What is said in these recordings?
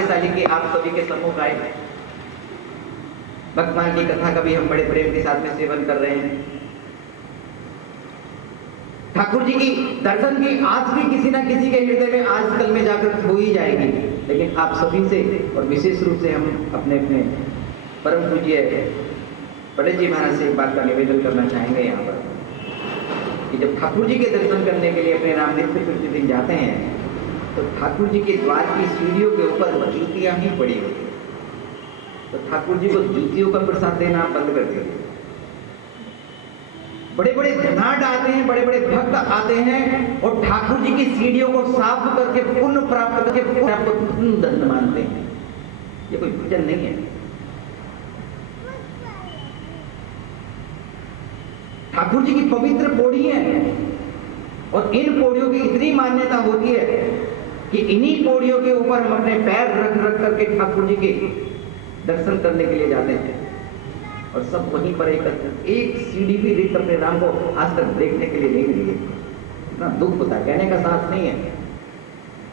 भाग्यशाली कि आप सभी के सम्मुख आए। भगवान की कथा का भी हम बड़े प्रेम के साथ में सेवन कर रहे हैं। ठाकुर जी की दर्शन की आज भी किसी ना किसी के हृदय में आज कल में जाकर हो ही जाएगी। लेकिन आप सभी से और विशेष रूप से हम अपने अपने परम पूज्य पंडित जी महाराज से एक बात का निवेदन करना चाहेंगे यहाँ पर कि जब ठाकुर जी के दर्शन करने के लिए अपने रामदेव से प्रतिदिन जाते हैं तो ठाकुर जी के द्वार की सीढ़ियों के ऊपर जूतियां ही पड़ी होती है। तो ठाकुर जी को जूतियों का प्रसाद देना बंद कर दिया। बड़े बड़े धनाढ़ आते हैं, बड़े बड़े भक्त आते हैं और ठाकुर जी की सीढ़ियों को साफ करके पुण्य प्राप्त करके पुण्य आपको दंड मानते हैं। ये कोई भजन नहीं है। ठाकुर जी की पवित्र पौड़ी है और इन पौड़ियों की इतनी मान्यता होती है कि इन्हीं पौड़ियों के ऊपर हम अपने पैर रख रख करके ठाकुर जी के दर्शन करने के लिए जाते हैं और सब वहीं पर एक सीढ़ी भी रिक्त अपने राम को आज तक देखने के लिए नहीं मिली। इतना दुख होता है, कहने का साथ नहीं है।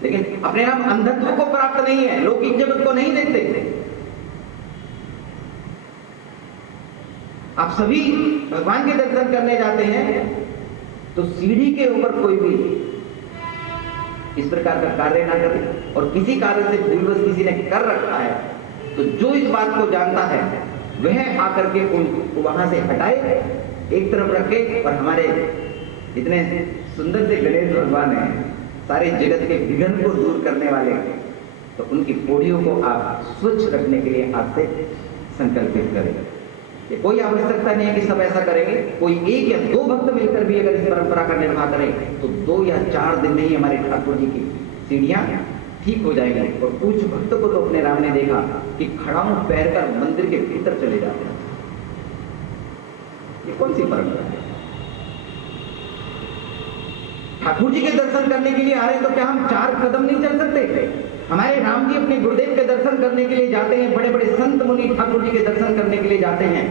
लेकिन अपने राम अंधत्व को प्राप्त नहीं है, लौकिक जगत को नहीं देखते। आप सभी भगवान के दर्शन करने जाते हैं तो सीढ़ी के ऊपर कोई भी इस प्रकार का कार्य ना करे और किसी कार्य से भूलवश किसी ने कर रखा है तो जो इस बात को जानता है वह आकर के उनको वहां से हटाए, एक तरफ रखे। और हमारे इतने सुंदर से गणेश भगवान हैं, सारे जगत के विघ्न को दूर करने वाले, तो उनकी पौड़ियों को आप स्वच्छ रखने के लिए आपसे संकल्पित करें। ये कोई आवश्यकता नहीं है कि सब ऐसा करेंगे। कोई एक या दो भक्त मिलकर भी अगर इस परंपरा का निर्वाह करें तो 2 या 4 दिन में ही हमारे ठाकुर जी की सीढ़ियां ठीक हो जाएगी। और कुछ भक्त को तो अपने राम ने देखा कि खड़ाऊ पैर कर मंदिर के भीतर चले जाते हैं। ये कौन सी परंपरा है? ठाकुर जी के दर्शन करने के लिए आ रहे हैं तो क्या हम 4 कदम नहीं चल सकते? हमारे राम जी अपने गुरुदेव के दर्शन करने के लिए जाते हैं, बड़े बड़े संत मुनि ठाकुर जी के दर्शन करने के लिए जाते हैं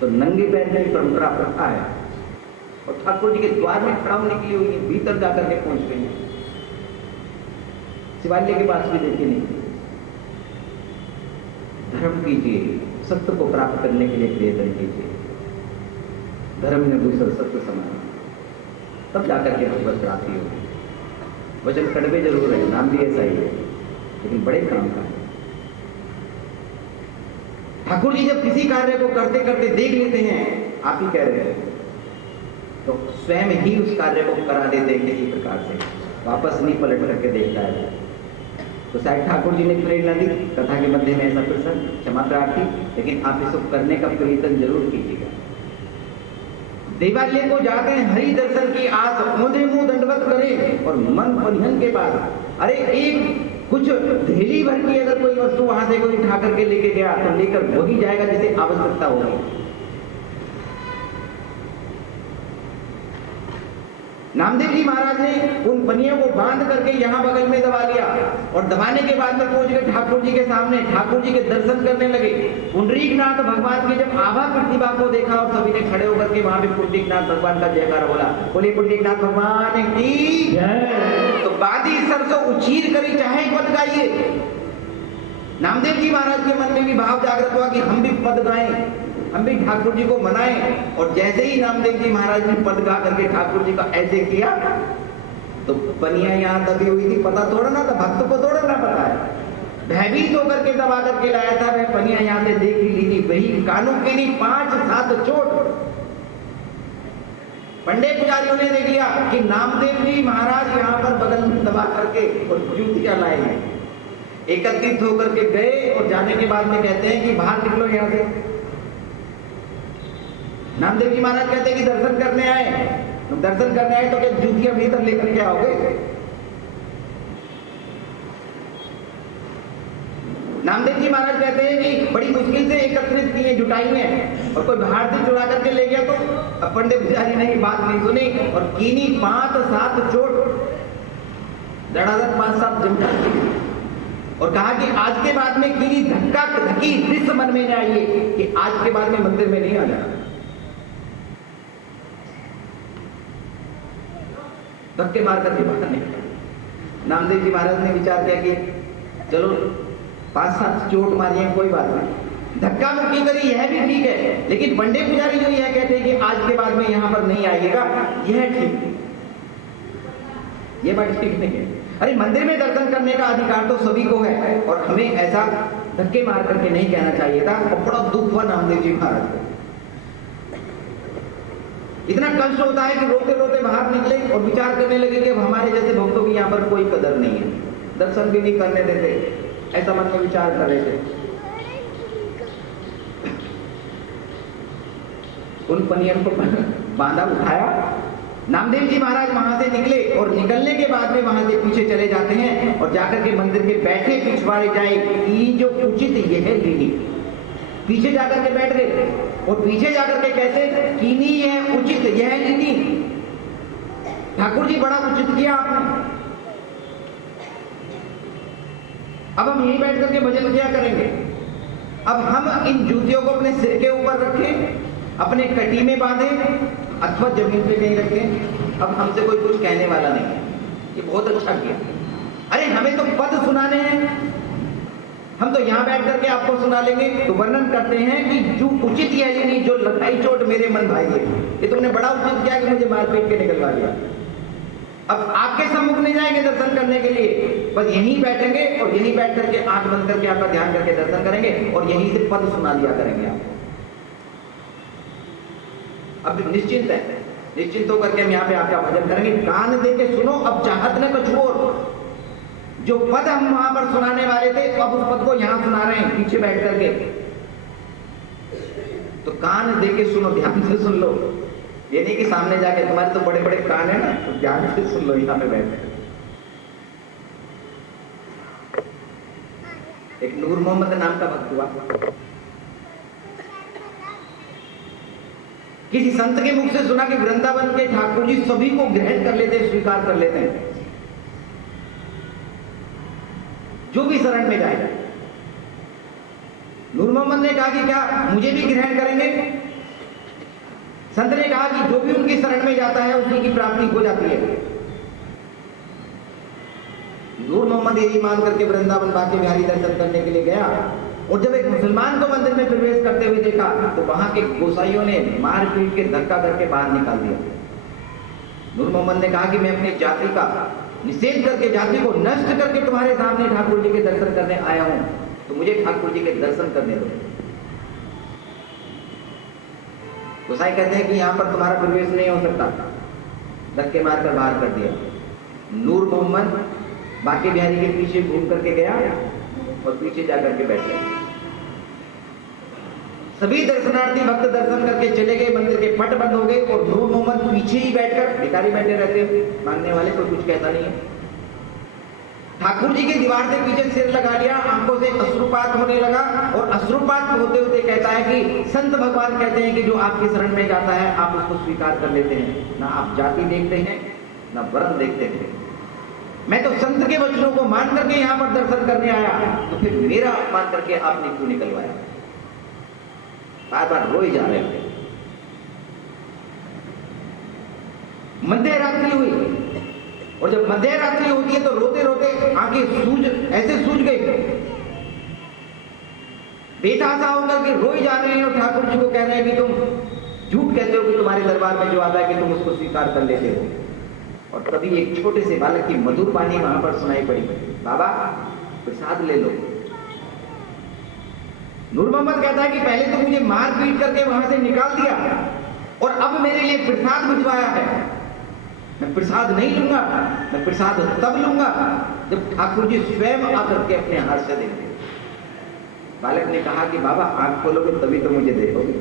तो नंगे पैर की परंपरा प्रथा है और ठाकुर जी के द्वार में खड़ा होने के लिए भीतर जाकर के पहुंच गए हैं। शिवालय के पास भी देखिए नहीं। धर्म कीजिए, सत्य को प्राप्त करने के लिए प्रयत्न कीजिए। धर्म में दूसरा सत्य समान, तब जाकर के भगवत प्राप्ति होगी। वचन कड़वे जरूर है, नाम भी ऐसा ही है, लेकिन बड़े काम का है। ठाकुर जी जब किसी कार्य को करते करते देख लेते हैं, आप ही कह रहे हैं, तो स्वयं ही उस कार्य को करा देते हैं किसी प्रकार से, वापस नहीं पलट करके देखता है। तो शायद ठाकुर जी ने प्रेरणा दी, कथा के मध्य में ऐसा प्रसंग, क्षमा प्रार्थी, लेकिन आप इसको करने का प्रयत्न जरूर कीजिएगा। देवालय को जाते हैं, हरि दर्शन की आस, औंधे मुंह दंडवत करें और मन पनिहन के पास, अरे एक कुछ धेली भर की अगर कोई वस्तु वहां से कोई उठा करके लेके गया तो लेकर वही जाएगा जिसे आवश्यकता होगी। नामदेव जी महाराज ने उन पनियों को बांध करके यहां बगल में दबा लिया और दबाने के बाद में पहुंच गए ठाकुर जी के सामने, ठाकुर जी के दर्शन करने लगे। पुंडरीकनाथ भगवान की जब आभा प्रतिभा को देखा और सभी ने खड़े होकर के वहां पे पुंडरीकनाथ भगवान का जयकारा बोला, बोले पुंडरीकनाथ भगवान की जय। तो बादी सरसों उछीर करी चाहे पद गाइए। नामदेव जी महाराज के मन में भी भाव जागृत हुआ कि हम भी पद गाएं, हम भी ठाकुर जी को मनाएं। और जैसे ही नामदेव जी महाराज ने पद गा करके ठाकुर जी का ऐसे किया तो पनिया यहाँ दबी हुई थी, पता थोड़ा ना था, भक्त को थोड़ा ना पता है, भयभीत होकर के दबा करके लाया था। वह पनिया यहाँ से देख ही ली थी, वही कानों के लिए 5-7 चोट। पंडित पुजारियों ने देख लिया कि नामदेव जी महाराज यहाँ पर बगल में दबा करके और जूतियां लाए हैं। एकत्रित होकर के गए और जाने के बाद में कहते हैं कि बाहर निकलो यहाँ से। नामदेव जी महाराज कहते हैं कि दर्शन करने आए, दर्शन करने आए तो क्या जूतियां भीतर लेकर के आओगे? नामदेव जी महाराज कहते हैं कि बड़ी मुश्किल से एकत्रित किए, जुटाई है और कोई बाहर से चुरा करके ले गया तो पंडित पुजारी ने बात नहीं सुनी और कीनी 5-7 चोट, धड़ाधड़ 5-7 जमटा और कहा कि आज के बाद में कीनी धक्का धक्की रिस मन में आइए कि आज के बाद में मंदिर में नहीं आ जाना। धक्के मार करके बाहर निकला। नामदेव जी महाराज ने विचार किया कि चलो 5-7 चोट मारी है, कोई बात नहीं, धक्का मुक्की करी, यह भी ठीक है, लेकिन बंडे पुजारी जो यह कहते हैं कि आज के बाद में यहां पर नहीं आइएगा, यह ठीक नहीं, यह बात ठीक नहीं है। अरे मंदिर में दर्शन करने का अधिकार तो सभी को है, और हमें ऐसा धक्के मार करके नहीं कहना चाहिए था। और बड़ा दुख हुआ नामदेव जी महाराज को, इतना कष्ट होता है कि रोते रोते बाहर निकले और विचार करने लगे कि अब हमारे जैसे भक्तों की यहाँ पर कोई कदर नहीं है, दर्शन भी नहीं करने देते, ऐसा मन में विचार कर रहे थे। उन पनियन को बांधा, उठाया, नामदेव जी महाराज वहां से निकले और निकलने के बाद में वहां से पीछे चले जाते हैं और जाकर के मंदिर के बैठे पिछवाड़े जाए कि जो उचित यह लीनी, पीछे जाकर के बैठ गए और पीछे जाकर के कैसे कीनी यह उचित यह लीनी। ठाकुर जी बड़ा उचित किया आपने, अब हम यहीं बैठ करके भजन क्या करेंगे? अब हम इन जूतियों को अपने सिर के ऊपर रखें, अपने कटी में बांधें अथवा जमीन पे कहीं रखें, अब हमसे कोई कुछ कहने वाला नहीं है। ये बहुत अच्छा किया। अरे हमें तो पद सुनाने हैं, हम तो यहां बैठ करके आपको सुना लेंगे। तो वर्णन करते हैं कि जो उचित यह नहीं, जो लगाई चोट मेरे मन भाई, ये तुमने बड़ा उचित किया कि मुझे मार पीट के निकलवा दिया। अब आपके सम्मुख नहीं जाएंगे दर्शन करने के लिए, बस यहीं बैठेंगे और यहीं बैठ करके आंख बंद करके आपका ध्यान करके दर्शन करेंगे और यहीं से पद सुना दिया करेंगे आपको। अब निश्चिंत है, निश्चिंत होकर के हम यहाँ पे आपका भजन करेंगे। कान दे के सुनो, अब चाहत न कुछ और, जो पद हम वहां पर सुनाने वाले थे अब उस पद को यहां सुना रहे हैं पीछे बैठ करके। तो कान दे के सुनो, ध्यान से सुन लो, ये नहीं कि सामने जाके, तुम्हारे तो बड़े बड़े कान है ना, तो ध्यान से सुन लो यहाँ पे बैठ कर। एक नूर मोहम्मद नाम का भक्त हुआ, किसी संत के मुख से सुना कि वृंदावन के ठाकुर जी सभी को ग्रहण कर लेते हैं, स्वीकार कर लेते हैं, जो भी शरण में जाएगा। नूर मोहम्मद ने कहा कि क्या मुझे भी ग्रहण करेंगे? संत ने कहा कि जो भी उनकी शरण में जाता है उसी की प्राप्ति हो जाती है। नूर मोहम्मद यही मान करके वृंदावन बांके बिहारी दर्शन करने के लिए गया, और जब एक मुसलमान को मंदिर में प्रवेश करते हुए देखा तो वहां के गोसाइयों ने मार पीट के धक्का करके बाहर निकाल दिया। नूर मोहम्मद ने कहा कि मैं अपनी जाति का निषेध करके, जाति को नष्ट करके तुम्हारे सामने ठाकुर जी के दर्शन करने आया हूं, तो मुझे ठाकुर जी के दर्शन करने दो। गोसाई कहते हैं कि यहां पर तुम्हारा प्रवेश नहीं हो सकता, धक्के मारकर बाहर कर दिया। नूर मोहम्मद बांके बिहारी के पीछे घूम करके गया और पीछे जाकर के बैठ गए। सभी दर्शनार्थी भक्त दर्शन करके चले गए, मंदिर के पट बंद हो गए और नूर मोहम्मद पीछे ही बैठकर, भिखारी बैठे रहते, मांगने वाले कोई कुछ कहता नहीं है। ठाकुर जी के दीवार से पीछे सिर लगा लिया, आंखों से अश्रुपात होने लगा, और अश्रुपात होते होते कहता है कि संत भगवान कहते हैं कि जो आपकी शरण में जाता है आप उसको स्वीकार कर लेते हैं, ना आप जाति देखते हैं ना वर्ण देखते हैं। मैं तो संत के वचनों को मान करके यहां पर दर्शन करने आया, तो फिर मेरा अपमान करके आपने क्यों निकलवाया? बार बार रोए जा रहे थे। मध्य रात्रि हुई, और जब मध्य रात्रि होती है तो रोते रोते आंखें ऐसे सूज गई, बेतहासा होकर के रोए जा रहे हैं और ठाकुर जी को कह रहे हैं कि तुम झूठ कहते हो कि तुम्हारे दरबार में जो आता है कि तुम उसको स्वीकार कर लेते हो। और तभी एक छोटे से बालक की मधुर वाणी वहां पर सुनाई पड़ी, बाबा प्रसाद ले लो। नूर मोहम्मद कहता है कि पहले तो मुझे मार पीट करके वहां से निकाल दिया और अब मेरे लिए प्रसाद भिजवाया है। मैं प्रसाद नहीं लूंगा, मैं प्रसाद तब लूंगा जब ठाकुर जी स्वयं आकर के अपने हाथ से देंगे। बालक ने कहा कि बाबा आंख खोलोगे तभी तो मुझे देखोगे,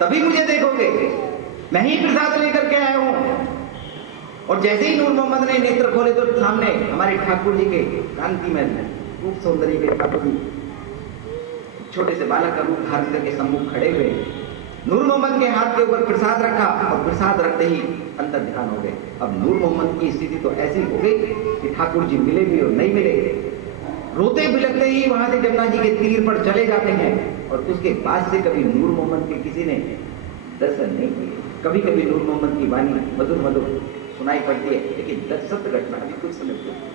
तभी मुझे देखोगे, मैं ही प्रसाद लेकर के आया हूं। और जैसे ही नूर मोहम्मद ने नेत्र खोले तो सामने हमारे ठाकुर जी के कांतिमय रूप सौंदर्य के ठाकुर जी छोटे से बालक का रूप धारण करके सम्मुख खड़े हुए। नूर मोहम्मद के हाथ के ऊपर प्रसाद रखा और प्रसाद रखते ही अंतर ध्यान हो गए। अब नूर मोहम्मद की स्थिति तो ऐसी हो गई कि ठाकुर जी मिले भी और नहीं मिले, रोते बिलखते ही वहां से जमुना जी के तीर पर चले जाते हैं। और उसके बाद से कभी नूर मोहम्मद के किसी ने दर्शन नहीं किए। कभी कभी नूर मोहम्मद की वाणी मधुर मधुर सुनाई पड़ती है, लेकिन सत्य घटना अभी कुछ समय पूर्व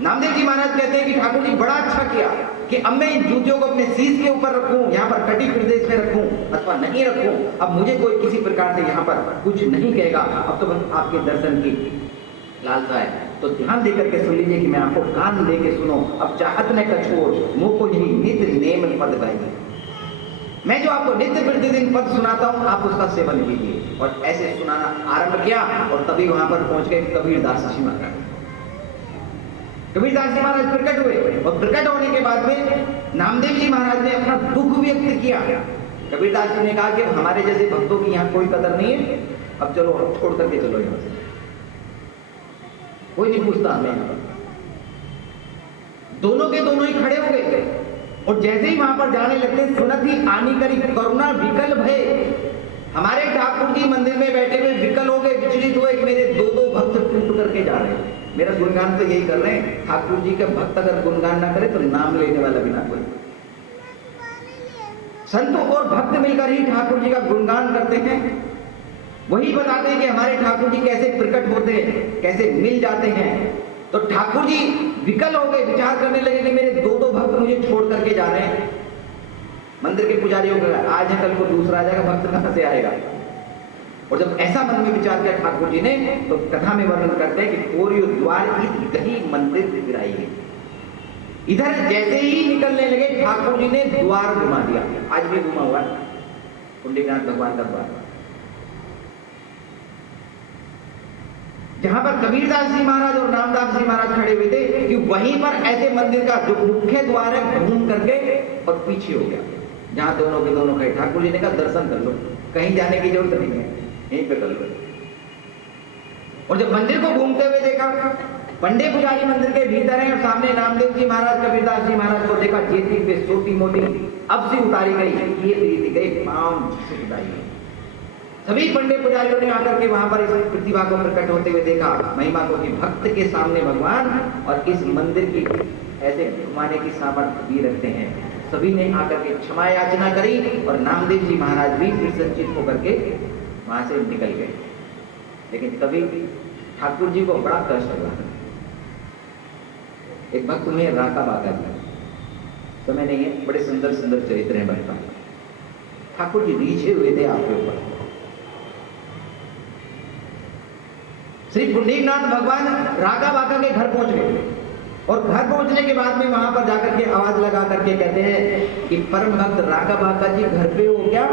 नामदेव जी महाराज कहते हैं कि ठाकुर जी बड़ा अच्छा किया कि अब मैं इन जूतियों को अपने शीश के ऊपर रखूं, यहाँ पर कटी प्रदेश में रखूं अथवा नहीं रखूं, अब मुझे कोई किसी प्रकार से यहाँ पर कुछ नहीं कहेगा, अब तो बस आपके दर्शन की लालसा है। तो ध्यान देकर के सुन लीजिए कि मैं आपको कान दे के सुनो। अब चाहत ने कछोर मुंह को यही नित्य नेम पद गाइए। मैं जो आपको नित्य प्रतिदिन पद सुनाता हूं, आप उसका सेवन कीजिए। और ऐसे सुनाना आरंभ किया और तभी वहां पर पहुंच गए कबीरदास जी महाराज। कबीरदास जी महाराज प्रकट हुए और प्रकट होने के बाद में नामदेव जी महाराज ने अपना दुख व्यक्त किया। कबीरदास जी ने कहा कि हमारे जैसे भक्तों की यहाँ कोई कदर नहीं है, अब चलो अब छोड़ करके चलो यहाँ से, कोई नहीं पूछता हमें यहाँ पर। दोनों के दोनों ही खड़े हो गए और जैसे ही वहां पर जाने लगते, सुनत ही आनी करी करुणा विकल भय। हमारे ठाकुर जी मंदिर में बैठे हुए विकल हो गए, विचलित हुए कि मेरे दो भक्त टूट करके जा रहे हैं। मेरा गुणगान तो यही कर रहे हैं, ठाकुर जी का भक्त अगर गुणगान ना करे तो नाम लेने वाला भी ना कोई। संत और भक्त मिलकर ही ठाकुर जी का गुणगान करते हैं, वही बताते हैं कि हमारे ठाकुर जी कैसे प्रकट होते हैं, कैसे मिल जाते हैं। तो ठाकुर जी विकल हो गए, विचार करने लगे कि मेरे दो भक्त मुझे छोड़ करके जा रहे हैं। मंदिर के पुजारियों का आज है कल को दूसरा आ जाएगा, भक्त कहां से आएगा। और जब ऐसा मन में विचार किया ठाकुर जी ने, तो कथा में वर्णन करते हैं कि कोरियो द्वार गही मंदिर गिराई। इधर जैसे ही निकलने लगे ठाकुर जी ने द्वार घुमा दिया। आज भी घुमा हुआ पुंडरीकांत भगवान का द्वार, जहां पर कबीरदास जी महाराज और रामदास जी महाराज खड़े हुए थे कि वहीं पर ऐसे मंदिर का जो मुख्य द्वार है घूम करके और पीछे हो गया, जहां दोनों के दोनों खड़े। ठाकुर जी ने कहा दर्शन कर लो, कहीं जाने की जरूरत नहीं है, यहीं पे कर लो। और जब मंदिर को घूमते हुए देखा, पंडे पुजारी मंदिर के भीतर है और सामने नामदेव जी महाराज कबीरदास जी महाराज को देखा, जेती पे छोटी मोटी अब से उतारी गई, ये प्रीति गई पांव से उतारी गई। सभी पंडे पुजारियों ने आकर के वहां पर इस प्रतिभा को प्रकट होते हुए देखा, महिमा को कि भक्त के सामने भगवान और इस मंदिर की ऐसे घुमाने की सामर्थ्य भी रखते हैं। सभी ने आकर के क्षमा याचना करी और नामदेव जी महाराज भी फिर संचित होकर के वहां से निकल गए। लेकिन तभी ठाकुर जी को बड़ा कष्ट हुआ। एक भक्त में राका बाका जी, समय नहीं है, बड़े सुंदर सुंदर चरित्र हैं भक्तों। ठाकुर जी रीझे हुए थे आपके ऊपर। श्री पुंडरीकनाथ भगवान राका बाका के घर पहुंच गए और घर पहुंचने के बाद में वहां पर जाकर के आवाज लगा करके कहते हैं कि परम भक्त राका बाका जी घर पे हो क्या।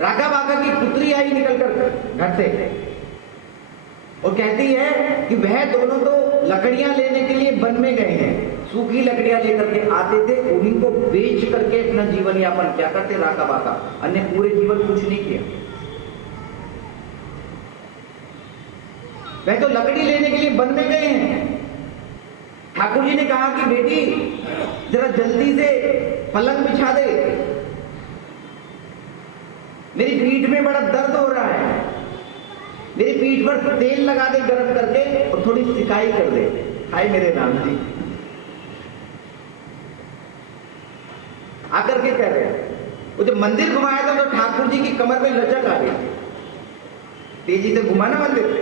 राका बाका की पुत्री आई निकलकर घर से और कहती है कि वह दोनों तो लकड़ियां लेने के लिए वन में गए हैं, सूखी लकड़ियां लेकर के आते थे, उन्हीं को बेच करके अपना जीवन यापन क्या करते राका बाका, अन्य पूरे जीवन कुछ नहीं किया। वह तो लकड़ी लेने के लिए वन में गए हैं। ठाकुर जी ने कहा कि बेटी जरा जल्दी से पलंग बिछा दे, मेरी पीठ में बड़ा दर्द हो रहा है, मेरी पीठ पर तेल लगा दे गर्म करके और थोड़ी सिकाई कर दे। हाय मेरे राम जी, आकर के कह रहे हैं। वो जब मंदिर घुमाया था तो ठाकुर जी की कमर में लचक आ गई, तेजी से घुमाना मंदिर।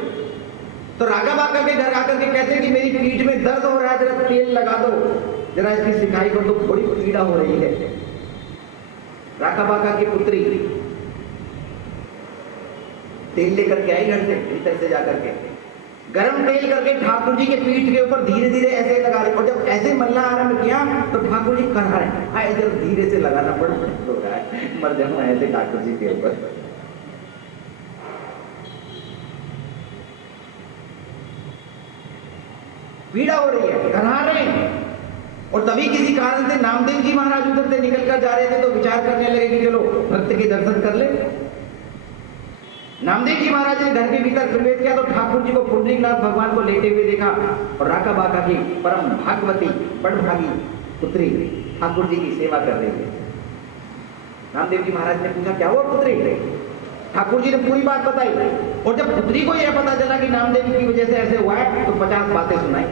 तो राका बाका के घर आकर के कहते हैं कि मेरी पीठ में दर्द हो रहा है, जरा तेल लगा दो, जरा इसकी सिकाई कर दो, बड़ी पीड़ा हो रही है। राका बाका की पुत्री तेल लेकर के आई घर से, भीतर से जाकर के गरम तेल करके ठाकुर जी के पीठ के ऊपर धीरे धीरे ऐसे लगा रहे। और जब ऐसे मलना आरंभ किया तो ठाकुर जी कर रहे हैं, हाँ जब धीरे से लगाना बड़ा हो रहा है, मर जाऊं ऐसे ठाकुर जी के ऊपर। पीड़ा हो रही है, घरहा रहे हैं। और तभी किसी कारण से नामदेव जी महाराज उधर से निकलकर जा रहे थे तो विचार करने लगे कि चलो भक्त के दर्शन कर ले। नामदेव जी महाराज ने घर के भीतर प्रवेश किया तो ठाकुर जी को पुंडरीकनाथ भगवान को लेटे हुए देखा और राका बाका की परम भागवती बड़भागी पुत्री ठाकुर जी की सेवा कर रही है। नामदेव जी महाराज ने पूछा क्या हुआ पुत्री। ठाकुर जी ने पूरी बात बताई और जब पुत्री को यह पता चला कि नामदेव की वजह से ऐसे हुआ है तो 50 बातें सुनाई।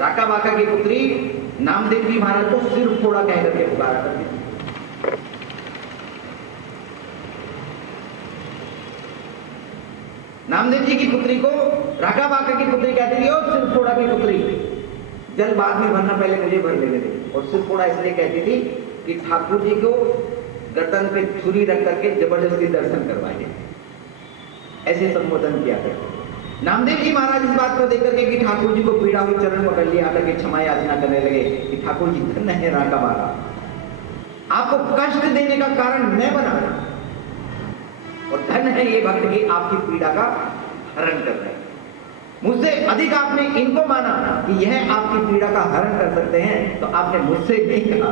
राका बाका की पुत्री नामदेव जी महाराज को सिर फोड़ा कह करके पुकारा करती। नामदेव जी की पुत्री को राघा बाका की पुत्री कहती थी, और सिरफोड़ा की पुत्री, जल बाद में भरना, पहले मुझे भर लेने दे। और सिरफोड़ा इसलिए कहती थी कि ठाकुर जी को गर्दन पे छुरी रख करके जबरदस्ती दर्शन करवाए, ऐसे संबोधन किया करते। नामदेव जी महाराज इस बात को देखकर के कि ठाकुर जी को पीड़ा हुई, चरण पकड़ लिया, आकर के क्षमा याचना करने लगे कि ठाकुर जी धन्य है राघा बाका, आपको कष्ट देने का कारण मैं बना, और धन्य है ये भक्त की आपकी पीड़ा का हरण कर रहे हैं। मुझसे अधिक आपने इनको माना कि यह आपकी पीड़ा का हरण कर सकते हैं, तो आपने मुझसे नहीं कहा,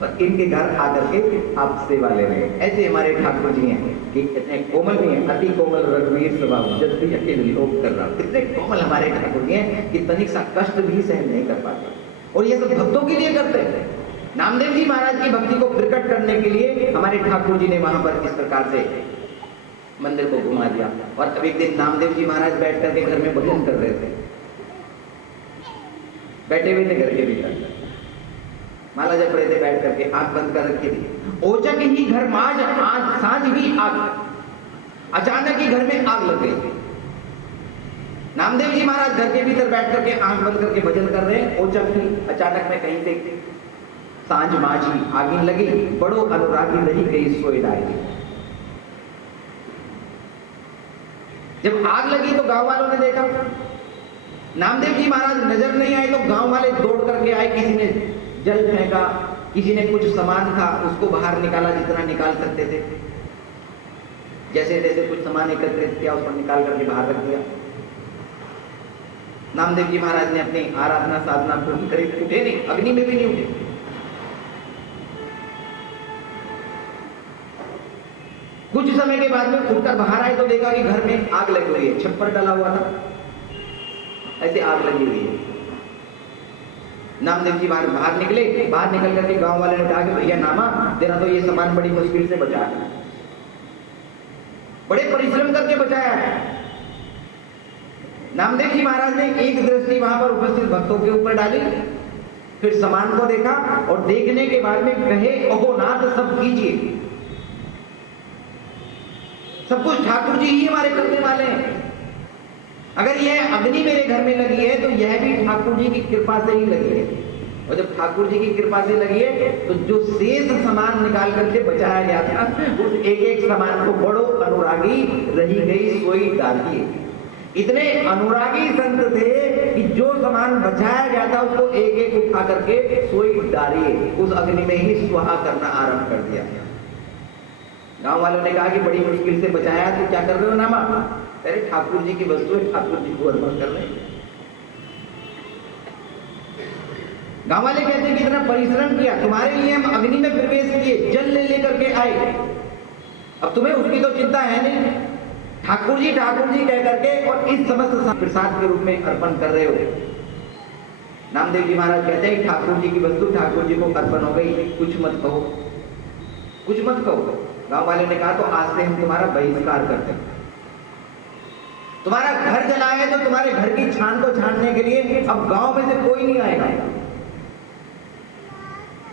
और इनके घर आकर के आप सेवा ले रहे हैं। ऐसे हमारे ठाकुर जी हैं कि इतने कोमल भी हैं, अति कोमल रघुवीर स्वभाव, जब भी अकेले लोग कर रहा, इतने कोमल हमारे ठाकुर जी हैं कि तनिक सा कष्ट भी सहन नहीं कर पाते, और ये सब भक्तों के लिए करते हैं। नामदेव जी महाराज की भक्ति को प्रकट करने के लिए हमारे ठाकुर जी ने वहां पर इस प्रकार से मंदिर को घुमा दिया। और अब एक दिन नामदेव जी महाराज बैठ करके घर में भजन कर रहे थे, बैठे हुए थे घर के भीतर, माला जप रहे थे बैठ करके, आंख बंद कर रखी थी। ओचक ही घर माज, आज सांझ ही आग, अचानक ही घर में आग लग गई। नामदेव जी महाराज घर के भीतर बैठ करके आंख बंद करके भजन कर रहे हैं, ओचक ही अचानक में कहीं से सांझ माझी आग लगी, बड़ो अनुरागी रही गई सोई डाली। जब आग लगी तो गांव वालों ने देखा, नामदेव जी महाराज नजर नहीं आए, तो गांव वाले दौड़ करके आए, किसी ने जल फेंका, किसी ने कुछ सामान था उसको बाहर निकाला जितना निकाल सकते थे, जैसे तैसे कुछ सामान एकत्रित किया, उसको निकाल करके बाहर रख दिया। नामदेव जी महाराज ने अपनी आराधना साधना पूरी करी, उठे नहीं, अग्नि में भी नहीं उठे। कुछ समय के बाद में उठकर बाहर आए तो देखा कि घर में आग लगी हुई है, छप्पर डला हुआ था, ऐसे आग लगी हुई है। नामदेव जी बाहर निकले, बाहर निकल करके गांव वाले ने कहा कि भैया नामा, तेरा तो ये सामान बड़ी मुश्किल से बचा है, बड़े परिश्रम करके बचाया है। नामदेव जी महाराज ने एक दृष्टि वहां पर उपस्थित भक्तों के ऊपर डाली, फिर सामान को देखा, और देखने के बाद में कहे, ओहो नाथ सब कीजिए, सब कुछ ठाकुर जी ही हमारे करने वाले हैं। अगर यह अग्नि मेरे घर में लगी है तो यह भी ठाकुर जी की कृपा से ही लगी है, और जब ठाकुर जी की कृपा से लगी है तो जो शेष सामान निकाल करके बचाया गया था, उस एक एक सामान को बड़ो अनुरागी रही गई सोई डाली। इतने अनुरागी संत थे कि जो सामान बचाया गया था उसको एक एक उठा करके सोई डाली, उस अग्नि में ही स्वाहा करना आरंभ कर दिया। गांव वालों ने कहा कि बड़ी मुश्किल से बचाया, तो क्या कर रहे हो नामा? अरे ठाकुर जी की वस्तु है, ठाकुर जी को अर्पण कर रहे हैं। गांव वाले कहते हैं कि इतना परिश्रम किया तुम्हारे लिए, हम अग्नि में प्रवेश किए, जल ले लेकर के आए, अब तुम्हें उसकी तो चिंता है नहीं, ठाकुर जी कह करके और इस समस्त प्रसाद के रूप में अर्पण कर रहे हो। नामदेव जी महाराज कहते हैं ठाकुर जी की वस्तु ठाकुर जी को अर्पण हो गई, कुछ मत कहो, कुछ मत कहो। गांव वाले ने कहा तो आज से हम तुम्हारा बहिष्कार करते हैं, तुम्हारा घर जला है तो तुम्हारे घर की छान को छानने के लिए अब गांव में से कोई नहीं आएगा,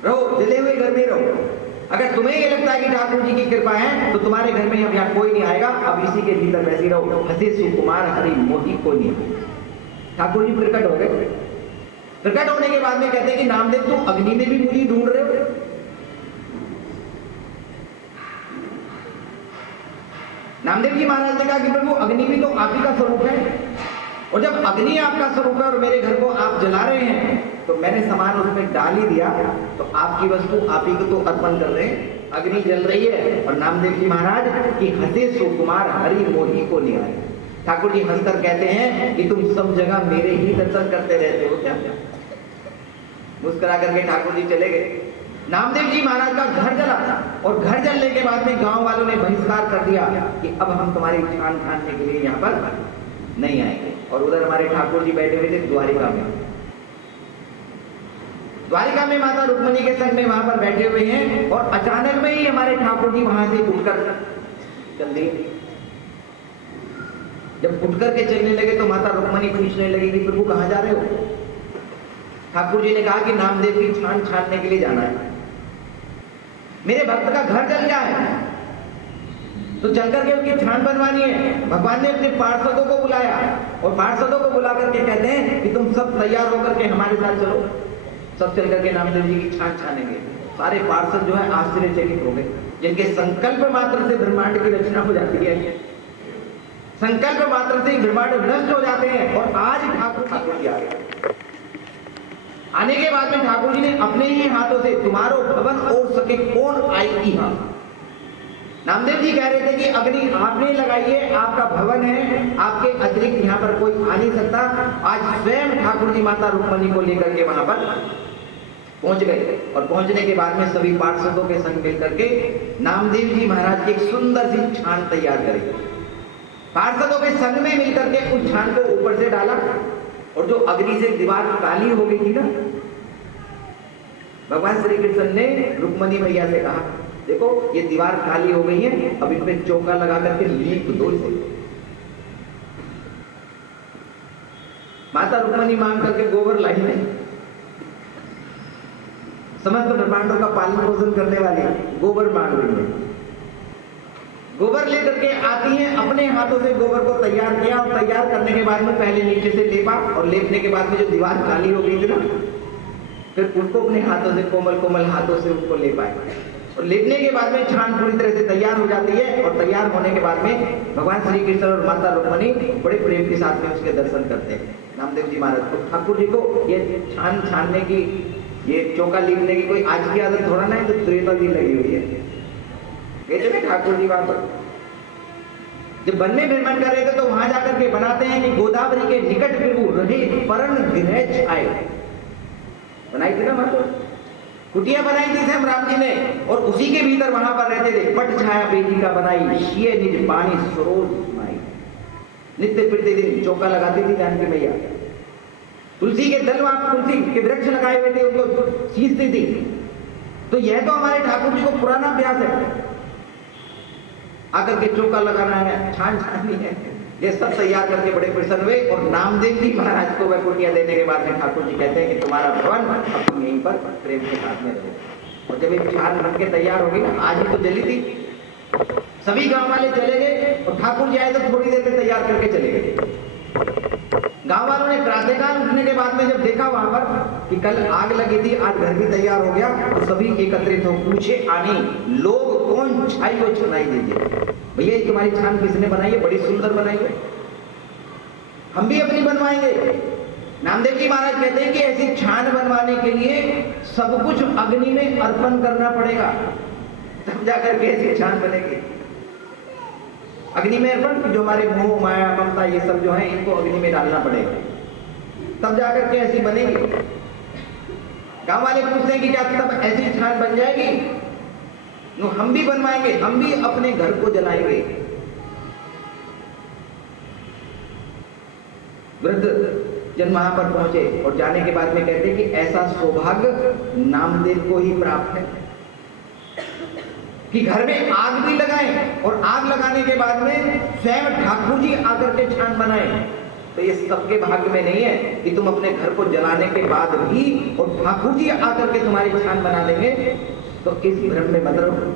रहो जले हुए घर में रहो। अगर तुम्हें ये लगता है कि ठाकुर जी की कृपा है तो तुम्हारे घर में अब यहाँ कोई नहीं आएगा, अब इसी के भीतर वैसे रहो। हंसे सुकुमार हरि मोही को नहीं। ठाकुर जी प्रकट हो गए। प्रकट होने के बाद में कहते हैं कि नामदेव तुम अग्नि में भी मुझे ढूंढ रहे हो। नामदेव जी महाराज ने कहा कि प्रभु अग्नि भी तो आप ही का स्वरूप है, और जब अग्नि आपका स्वरूप है और मेरे घर को आप जला रहे हैं तो मैंने सामान उसमें डाल ही दिया, तो आपकी वस्तु आप ही को तो अर्पण कर रहे हैं। अग्नि जल रही है और नामदेव जी महाराज की हंसे सुकुमार हरि मोही को निहारे। ठाकुर जी हंसकर कहते हैं कि तुम सब जगह मेरे ही दर्शन करते रहते हो क्या? मुस्कुरा करके ठाकुर जी चले गए। नामदेव जी महाराज का घर जला, और घर जलने के बाद में गांव वालों ने बहिष्कार कर दिया कि अब हम तुम्हारी छान खाने के लिए यहाँ पर नहीं आएंगे। और उधर हमारे ठाकुर जी बैठे हुए थे द्वारिका में। द्वारिका में माता रुक्मणी के संग में वहां पर बैठे हुए हैं, और अचानक में ही हमारे ठाकुर जी वहां से उठकर चल दिए। जब उठकर के चलने लगे तो माता रुक्मणी पूछने लगी कि प्रभु कहाँ जा रहे हो? ठाकुर जी ने कहा कि नामदेव की छान छानने के लिए जाना है, मेरे भक्त का घर जल गया है। तो चल करके उसकी छान बनवानी है। भगवान ने अपने पार्षदों को बुलाया और पार्षदों को बुला करके कहते हैं कि तुम सब तैयार होकर के हमारे साथ चलो। सब चल करके नामदेव जी की छान छानेंगे। सारे पार्षद जो है आश्चर्यचकित हो गए, जिनके संकल्प मात्र से ब्रह्मांड की रचना हो जाती है, संकल्प मात्र से ब्रह्मांड नष्ट हो जाते हैं। और आज ठाकुर जी आ गए। आने के बाद में ठाकुर जी ने अपने ही हाथों से तुम्हारो भवन और सके कौन आई यहाँ। नामदेव जी कह रहे थे कि अग्नि आपने लगाई है, आपका भवन है, आपके अतिरिक्त यहाँ पर कोई आ नहीं सकता। आज स्वयं ठाकुर जी माता रुक्मणी को लेकर के वहां पर पहुंच गए और पहुंचने के बाद में सभी पार्षदों के संग मिलकर के नामदेव जी महाराज की एक सुंदर सी छान तैयार करी। पार्षदों के संग में मिलकर के उस छान को ऊपर से डाला और जो अग्नि से दीवार काली हो गई थी ना, भगवान श्री कृष्ण ने रुक्मणी मैया से कहा देखो ये दीवार काली हो गई है, अब इनमें चौका लगा करके लीप दो इसे। माता रुक्मणी मांग करके गोबर लाई नहीं। समस्त ब्रह्मांडों का पालन पोषण करने वाली गोबर मांग रही है। गोबर लेकर के आती हैं, अपने हाथों से गोबर को तैयार किया और तैयार करने के बाद में पहले नीचे से लेपा और लेपने के बाद में जो दीवार काली हो गई थी ना, फिर उसको अपने हाथों से कोमल कोमल हाथों से उसको ले पाए और लेपने के बाद में छान पूरी तरह से तैयार हो जाती है। और तैयार होने के बाद में भगवान श्री कृष्ण और माता रुक्मणी बड़े प्रेम के साथ में उसके दर्शन करते हैं। नामदेव जी महाराज को ठाकुर जी को ये छान छानने की, ये चौका लीपने की कोई आज की आदत थोड़ा ना है, तो त्रेता जी लगी हुई है। कहते हैं ठाकुर जी वहां पर जब वन में भ्रमण कर रहे थे तो वहां जाकर के बनाते हैं कि गोदावरी के निकट प्रभु रहे परण गृह छाए। बनाई थी ना वहां पर कुटिया बनाई थी हम राम जी ने, और उसी के भीतर वहां पर रहते थे। पट छाया बेटी का बनाई, शिये निज पानी सरोज माई। नित्य प्रतिदिन चौका लगाती थी जानकी मैया। तुलसी के दल वहां तुलसी के वृक्ष लगाए हुए थे, उनको सींचती थी। तो यह तो हमारे ठाकुर जी को पुराना अभ्यास है। आकर के चौका लगाना है, छान छाननी है, ये सब तैयार करके बड़े प्रसन्न हुए। और नामदेव जी महाराज को वह कुटिया देने के बाद में ठाकुर जी कहते हैं कि तुम्हारा भवन अब तुम यहीं पर प्रेम के साथ में रहो। और जब एक छान बन के तैयार हो गई ना, आज ही तो जली थी, सभी गांव वाले चले गए और ठाकुर जी आए तो थोड़ी देर में तैयार करके चले गए। गांव वालों ने प्रातःकाल उठने के बाद में जब देखा वहां पर कि कल आग लगी थी, आज घर भी तैयार हो गया, तो सभी एकत्रित हो पूछे आनी लोग कौन छाई वो छनाई दीजिए। भैया तुम्हारी छान किसने बनाई है? बड़ी सुंदर बनाई है, हम भी अपनी बनवाएंगे। नामदेव जी महाराज कहते हैं कि ऐसी छान बनवाने के लिए सब कुछ अग्नि में अर्पण करना पड़ेगा, तब जाकर के ऐसी छान बनेगी। अग्नि में अर्पण, जो हमारे मोह माया ममता ये सब जो है इनको अग्नि में डालना पड़ेगा, तब जाकर के ऐसी बनेगी। गांव वाले पूछते हैं कि क्या तब ऐसी छान बन जाएगी? नो, हम भी बनवाएंगे, हम भी अपने घर को जलाएंगे। वृद्ध जन वहां पर पहुंचे और जाने के बाद में कहते हैं कि ऐसा सौभाग्य नामदेव को ही प्राप्त है कि घर में आग भी लगाएं और आग लगाने के बाद में स्वयं ठाकुर जी आकर के छान बनाएं। तो ये सबके भाग्य में नहीं है कि तुम अपने घर को जलाने के बाद भी और ठाकुर जी आकर के तुम्हारी छान बना लेंगे। तो इस भ्रम में मत रहो।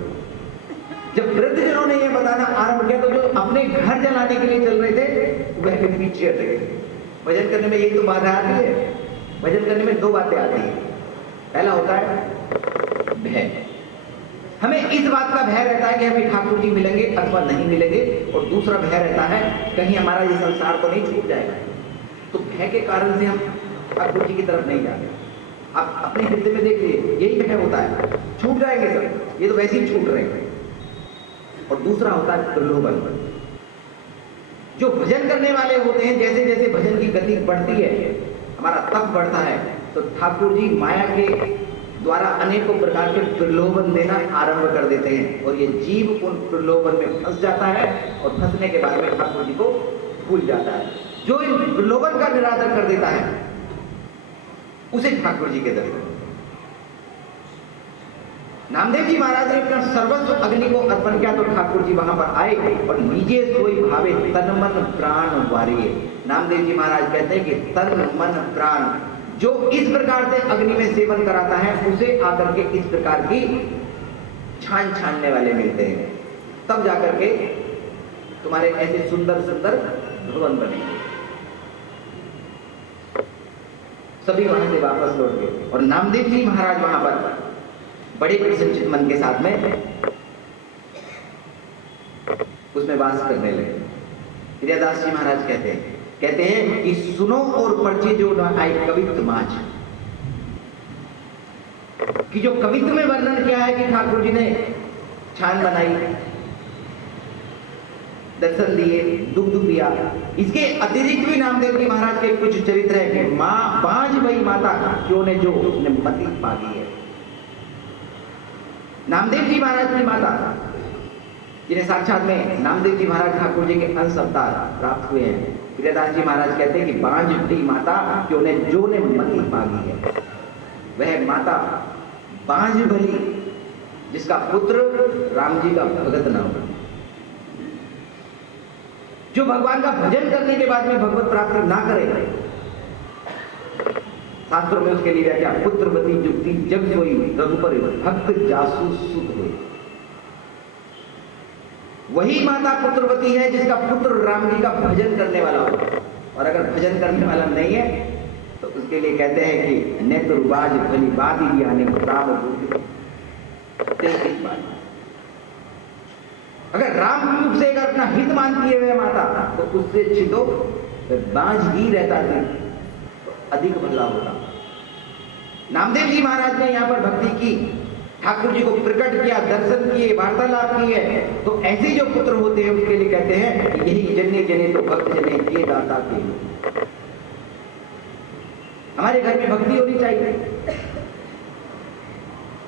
जब वृद्धजनों ने यह बताना आरंभ किया तो जो अपने घर जलाने के लिए चल रहे थे वह भी पीछे हट गए। भजन करने में यही तो बाधा आती है। भजन करने में दो बातें आती है। पहला होता है भय। हमें इस बात का भय रहता है कि हमें ठाकुर जी मिलेंगे अथवा नहीं मिलेंगे, और दूसरा भय रहता है कहीं हमारा ये संसार तो नहीं छूट जाएगा। तो भय के कारण से हम ठाकुर जी की तरफ नहीं जाते। आप अपने हृदय में देख लीजिए, यही भय होता है, छूट जाएंगे सब, ये तो वैसे ही छूट रहे हैं। और दूसरा होता है प्रलोभन। जो भजन करने वाले होते हैं, जैसे जैसे भजन की गति बढ़ती है, हमारा तप बढ़ता है, तो ठाकुर जी माया के द्वारा अनेकों प्रकार के प्रलोभन देना आरंभ कर देते हैं और ये जीव उन प्रलोभन में फंस जाता है और फंसने के बाद में ठाकुर जी को भूल जाता है। जो इन प्रलोभन का निरादर कर देता है उसे ठाकुर जी के दर्शन। नामदेव जी महाराज ने अपना सर्वस्व अग्नि को अर्पण किया तो ठाकुर जी वहां पर आए और निजे सोई भावे तन मन प्राण वारिये। नामदेव जी महाराज कहते हैं कि तन मन प्राण जो इस प्रकार से अग्नि में सेवन कराता है उसे आकर के इस प्रकार की छान छानने वाले मिलते हैं। तब जाकर के तुम्हारे ऐसे सुंदर सुंदर भवन बनेंगे। सभी वहां से वापस लौट गए और नामदेव जी महाराज वहां पर बड़े प्रसन्नचित मन के साथ में उसमें वास करने लगे। प्रियदास जी महाराज कहते हैं कि सुनो और पर्चे जो न आए कवित्व माझ, कि जो कवित्व में वर्णन किया है कि ठाकुर जी ने छान बनाई, दर्शन दिए, दुग्ध पिया, इसके अतिरिक्त भी नामदेव जी महाराज के कुछ चरित्र है कि मां बांझ वही माता क्यों ने जो उसने मति पागी है। नामदेव जी महाराज की माता जिन्हें साक्षात में नामदेव जी महाराज ठाकुर जी के अंश अवतार प्राप्त हुए हैं, प्रियदास जी महाराज कहते हैं कि बांझ वही माता क्यों ने जो ने मति पागी है। वह माता बांझ भली जिसका पुत्र राम जी का भगत न हो, जो भगवान का भजन करने के बाद में भगवत प्राप्ति ना करे। शास्त्रों में उसके लिए व्याख्या पुत्रवती जुक्ति जग सोई रघुपर भक्त जासूस सुत हुई। वही माता पुत्रवती है जिसका पुत्र राम जी का भजन करने वाला हो, और अगर भजन करने वाला नहीं है तो उसके लिए कहते हैं कि नेत्र बाज भली बात ही आने राम अगर राम रूप से अगर अपना हित मानती है वह माता तो उससे छितो बांझ ही रहता था तो अधिक भला होता। नामदेव जी महाराज ने यहाँ पर भक्ति की, ठाकुर जी को प्रकट किया, दर्शन किए, वार्तालाप की है, तो ऐसे जो पुत्र होते हैं उसके लिए कहते हैं कि यही जन्य जने तो भक्त जने के दाता के। हमारे घर में भक्ति होनी चाहिए,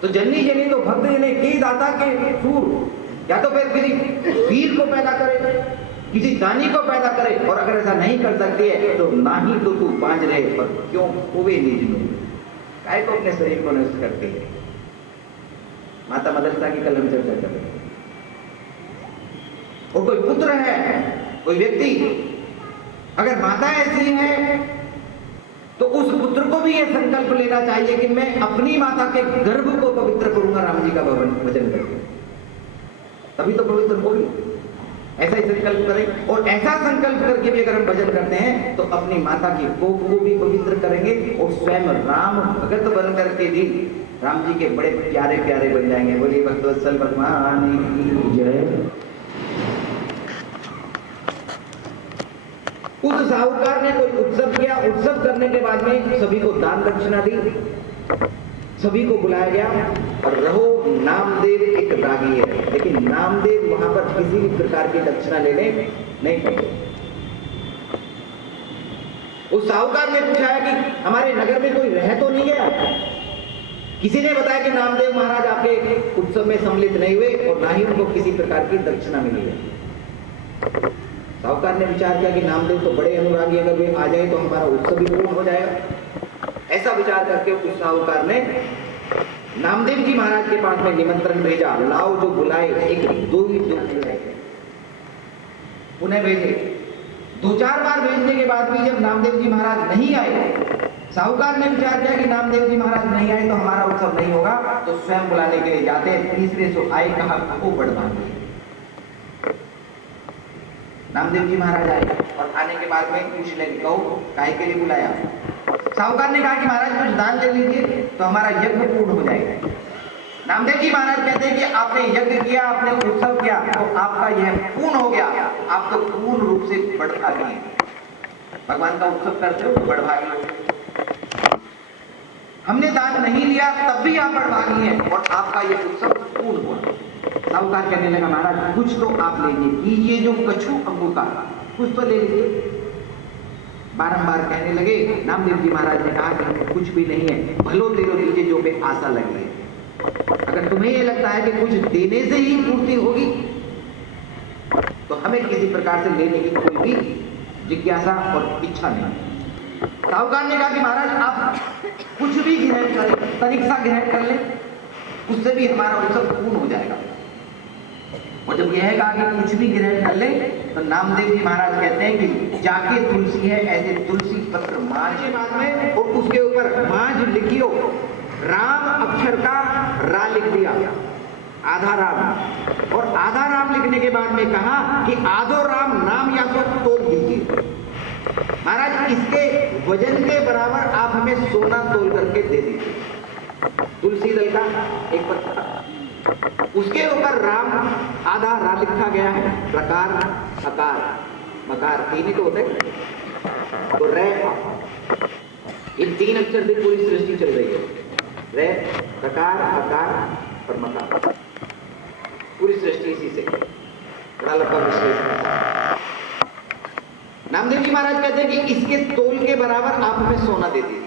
तो जन्नी जने तो भक्त जने के दाता के सूर, या तो फिर किसी वीर को पैदा करे, किसी दानी को पैदा करे, और अगर ऐसा नहीं कर सकती है तो ना ही तो तू बांझ रहे पर क्यों होवे निज नूर, काहे को अपने शरीर को नष्ट करते हैं। माता मदरसा की कल हम चर्चा कर रहे हैं। और कोई पुत्र है, कोई व्यक्ति, अगर माता ऐसी है तो उस पुत्र को भी यह संकल्प लेना चाहिए कि मैं अपनी माता के गर्भ को पवित्र करूंगा राम जी का भजन करके, तभी तो पवित्र होगी। ऐसा ही संकल्प करें, और ऐसा संकल्प करके भी अगर हम भजन करते हैं तो अपनी माता की कोख को भी पवित्र करेंगे और स्वयं राम भगत बन करके भी राम जी के बड़े प्यारे प्यारे बन जाएंगे। बोलिए भक्तवत्सल भगवान की जय। उस साहूकार ने कोई उत्सव किया, उत्सव करने के बाद में सभी को दान दक्षिणा दी, सभी को बुलाया गया, और रहो नामदेव एक रागी है, लेकिन नामदेव वहां पर किसी भी प्रकार की दक्षिणा लेने नहीं पहुंचे। उस साहूकार ने पूछा है कि हमारे नगर में कोई रह तो नहीं गया? किसी ने बताया कि नामदेव महाराज आपके उत्सव में सम्मिलित नहीं हुए और ना ही उनको किसी प्रकार की दक्षिणा मिली है। साहूकार ने विचार किया कि नामदेव तो बड़े अनुरागी, अगर वे आ जाए तो हमारा उत्सव भी पूर्ण हो जाएगा। ऐसा विचार करके उस साहूकार ने नामदेव जी महाराज के पास में निमंत्रण भेजा, लाओ जो बुलाए एक दो ही दो उन्हें भेजे। 2-4 बार भेजने के बाद भी जब नामदेव जी महाराज नहीं आए, साहूकार ने विचार किया कि नामदेव जी महाराज नहीं आए तो हमारा उत्सव नहीं होगा, तो स्वयं बुलाने के लिए जाते। तीसरे सो आए, कहा को बढ़वाएंगे। नामदेव जी महाराज आए और आने के बाद में पूछने लगे, कहो काहे के लिए बुलाया? साहूकार ने कहा कि महाराज कुछ दान ले लीजिए तो हमारा यज्ञ पूर्ण हो जाएगा। नामदेव जी महाराज कहते हैं कि आपने यज्ञ किया, आपने उत्सव किया, तो आपका यह पूर्ण हो गया, आप तो पूर्ण रूप से बड़भागी हैं। भगवान का उत्सव करते हो तो बड़भागी हो। हमने दान नहीं लिया तब भी आप बड़भागी हैं और आपका यह उत्सव पूर्ण हुआ। साहूकार कहने लगा, महाराज कुछ तो आप लीजिए, कि ये जो कछु अंगूठा कुछ तो ले लीजिए। बारंबार कहने लगे। नामदेव जी महाराज ने कहा कि कुछ भी नहीं है, भलो तेरो लीजिए जो पे आशा लगी है। अगर तुम्हें ये लगता है कि कुछ देने से ही पूर्ति होगी तो हमें किसी प्रकार से लेने की कोई भी जिज्ञासा और इच्छा नहीं। साहूकार ने कहा कि महाराज आप कुछ भी ग्रहण करें, तनिक सा ग्रहण कर ले, उससे भी हमारा उत्सव पूर्ण हो जाएगा। और जब यह कहा कि कुछ भी ग्रहण कर ले तो नामदेव जी महाराज कहते हैं कि जाके तुलसी है ऐसे तुलसी पत्र मांझ में, और उसके ऊपर मांझ लिखियो, राम अक्षर का रा लिख दिया। आधा राम। और आधा राम लिखने के बाद में कहा कि आधो राम नाम या तो तोल दीजिए। महाराज इसके वजन के बराबर आप हमें सोना तोल करके दे दीजिए। तुलसी दल का एक पत्ता, उसके ऊपर राम आधा रा लिखा गया है, प्रकार अकार मकार तीन ही तो होते हैं, तो रे इन तीन अक्षर से पूरी सृष्टि चल रही है। रे प्रकार अकार और मकार, पूरी सृष्टि इसी से। बड़ा लंबा विश्लेषण। नामदेव जी महाराज कहते हैं कि इसके तोल के बराबर आप हमें सोना दे दीजिए।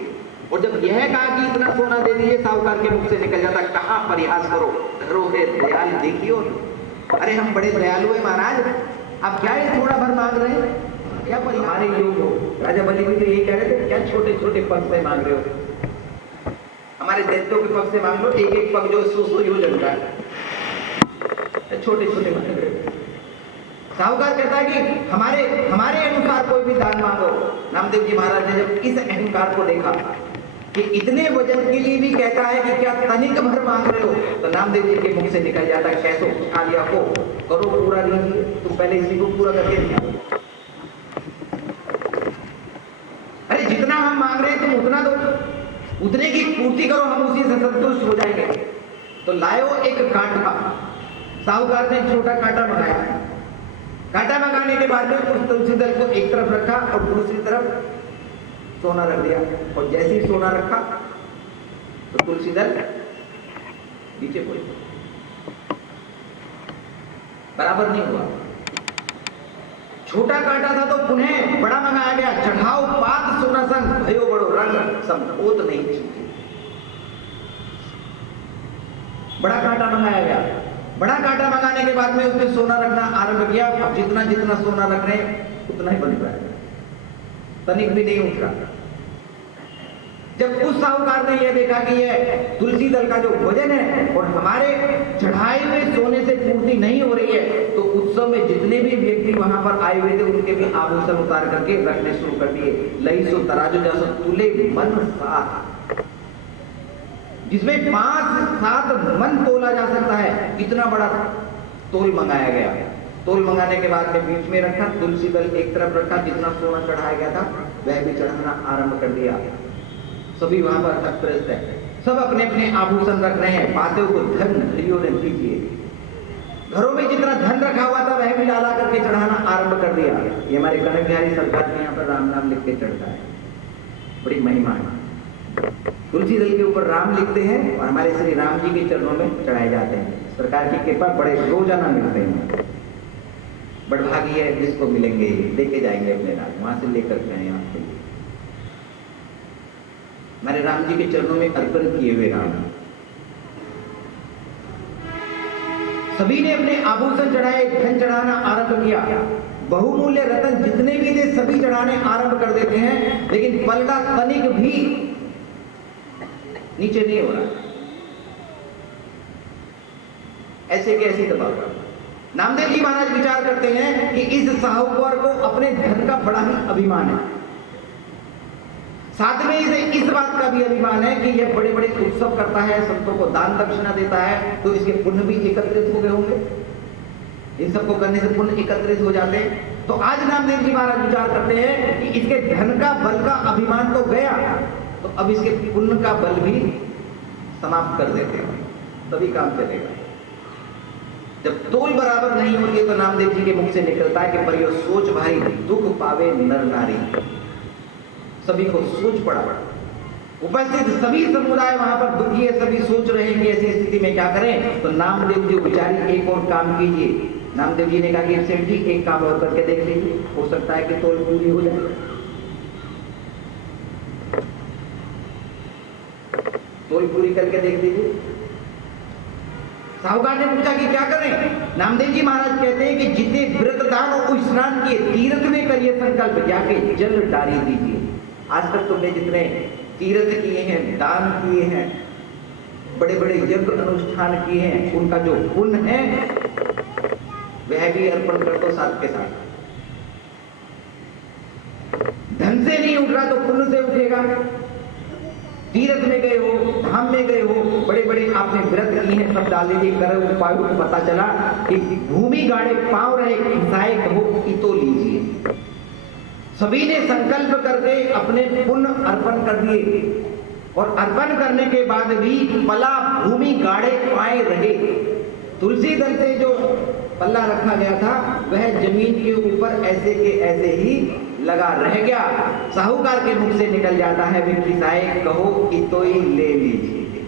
और जब यह कहा कि इतना सोना दे दीजिए, साहूकार के मुख से निकल जाता, कहां परिहास करो, धरो है दयाल देखियो। अरे हम बड़े दयालु है महाराज, आप क्या ये थोड़ा भर मांग रहे हैं, क्या हमारे योग हो। राजा बलि भी तो यही कह रहे थे, क्या छोटे छोटे पग से मांग रहे हो, हमारे दैत्यों के पग से मांग लो, एक एक पग जो 100 योजन का है, छोटे छोटे मांग रहे हो। साहूकार कहता है कि हमारे अनुसार कोई भी दान मांगो। नामदेव जी महाराज ने जब इस अहंकार को देखा कि इतने वजन के लिए भी कहता है कि क्या तनिक भर मांग रहे हो, तो नामदेव जी के मुख से निकल जाता है, कैसो उठा लिया को करो पूरा लीजिए, तो पहले इसी को पूरा करके दिया। अरे जितना हम मांग रहे हैं तुम उतना दो, उतने की पूर्ति करो, हम उसी से संतुष्ट हो जाएंगे। तो लायो एक कांटा, साहूकार ने छोटा कांटा मंगाया। कांटा मंगाने के बाद में उस तुलसी दल को एक तरफ रखा और दूसरी तरफ सोना रख दिया। और जैसे ही सोना रखा तो तुलसी दल नीचे पड़ी, बराबर नहीं हुआ। छोटा कांटा था तो पुनः बड़ा मंगाया गया, चढ़ाओ पात सोना संग भयो बड़ो रंग संपोत नहीं छूटे। बड़ा कांटा मंगाया गया। बड़ा कांटा मंगाने के बाद में उसने सोना रखना आरंभ किया। अब जितना जितना सोना रख रहे हैं उतना ही बन रहा है, तनिक भी नहीं उठ रहा। जब उस साहूकार ने यह देखा कि यह तुलसी दल का जो वजन है और हमारे चढ़ाए हुए सोने से पूर्ति नहीं हो रही है, तो उत्सव में जितने भी व्यक्ति वहां पर आए हुए थे उनके भी आभूषण उतार करके रखने शुरू कर दिए। लई सो तराजू जैसा तुले मन साथ, जिसमें 5-7 मन तोला जा सकता है, इतना बड़ा तोल मंगाया गया। तोल मंगाने के बाद में बीच में रखा, तुलसी दल एक तरफ रखा, जितना सोना चढ़ाया गया था वह भी चढ़ाना आरंभ कर दिया। सभी वहां पर तत्परस्त है, सब अपने अपने आभूषण रख रहे हैं। पातेओं को धन धरियों ने दीजिए। घरों में जितना धन रखा हुआ था वह भी डाला करके चढ़ाना आरंभ कर दिया। ये हमारे कनक बिहारी सरकार के यहाँ पर राम नाम लिख के चढ़ता है, बड़ी महिमा है। तुलसी दल के ऊपर राम लिखते हैं और हमारे श्री राम जी के चरणों में चढ़ाए जाते हैं। इस प्रकार की कृपा बड़े रोजाना मिलते हैं। बड़भागी है जिसको मिलेंगे, लेके जाएंगे अपने राम, वहां से लेकर के आए आपके लिए। हमारे राम जी के चरणों में अर्पण किए हुए राम, सभी ने अपने आभूषण चढ़ाए, धन चढ़ाना आरंभ किया। बहुमूल्य रतन जितने भी थे सभी चढ़ाने आरंभ कर देते हैं, लेकिन पलड़ा तनिक भी नीचे नहीं हो रहा। ऐसे के ऐसे दबाव। नामदेव जी महाराज विचार करते हैं कि इस साहूकार को अपने धन का बड़ा ही अभिमान है, साथ में इसे इस बात का भी अभिमान है कि यह बड़े बड़े उत्सव करता है, संतों को दान दक्षिणा देता है, तो इसके पुण्य भी एकत्रित हो गए होंगे। इन सबको करने से पुण्य एकत्रित हो जाते हैं। तो आज नामदेव जी महाराज विचार करते हैं कि इसके धन का बल का अभिमान तो गया, तो अब इसके पुण्य का बल भी समाप्त कर देते हैं, तभी काम चलेगा। जब तोल बराबर नहीं होती तो नामदेव जी के मुख से निकलता है कि पर यो सोच भाई दुख पावे नर नारी। सभी को सोच पड़ा, उपस्थित सभी समुदाय वहां पर दुखी है, सभी सोच रहे हैं कि ऐसी स्थिति में क्या करें। तो नामदेव जी विचारी एक और काम कीजिए। नामदेव जी ने कहा कि सेठ जी एक काम और करके देख लीजिए, हो सकता है कि तोल पूरी हो जाए। तोल पूरी करके देख लीजिए। साहूकार ने पूछा कि क्या करें। नामदेव जी महाराज कहते हैं कि जितने व्रत दान और स्नान किए तीर्थ में करिए संकल्प, जाके जल डाली दीजिए। आज तक तुमने जितने तीर्थ किए हैं, दान किए हैं, बड़े बड़े यज्ञ अनुष्ठान किए हैं, उनका जो पुण्य है वह भी अर्पण कर दो साथ के साथ। धन से नहीं उठ रहा तो पुण्य से उठेगा। तीर्थ में गए हो, धाम में गए हो, बड़े बड़े आपने व्रत किए हैं, सब डाल दीजिए, करो उपाय को पता चला कि भूमि गाड़े पांव रहे खिसाए कहो की तो लीजिए। सभी ने संकल्प करके अपने पुण्य अर्पण कर दिए और अर्पण करने के बाद भी पला भूमि गाड़े पाए रहे। तुलसी दल से जो पल्ला रखा गया था वह जमीन के ऊपर ऐसे के ऐसे ही लगा रह गया। साहूकार के मुख से निकल जाता है, भी खिसाए कहो कि तो ही ले लीजिए।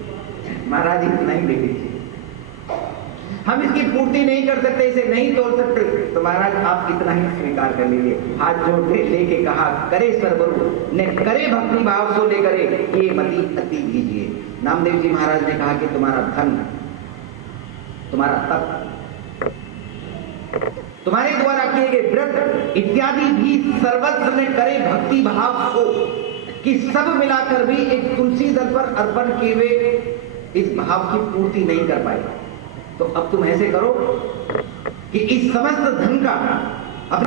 महाराज इतना ही ले लीजिए, हम इसकी पूर्ति नहीं कर सकते, इसे नहीं तोड़ सकते, तो महाराज आप इतना ही स्वीकार कर लीजिए। हाथ जोड़ के लेके कहा, करे सर्वरु ने करे भक्ति भाव सो ले करे, ये मति अति कीजिए। नामदेव जी महाराज ने कहा कि तुम्हारा धन, तुम्हारा तप, तुम्हारे द्वारा किए गए व्रत इत्यादि भी सर्वस्व में करे भक्ति भाव को, कि सब मिलाकर भी एक तुलसी दल पर अर्पण किए हुए इस भाव की पूर्ति नहीं कर पाए। तो अब तुम ऐसे करो कि इस समस्त धन का अब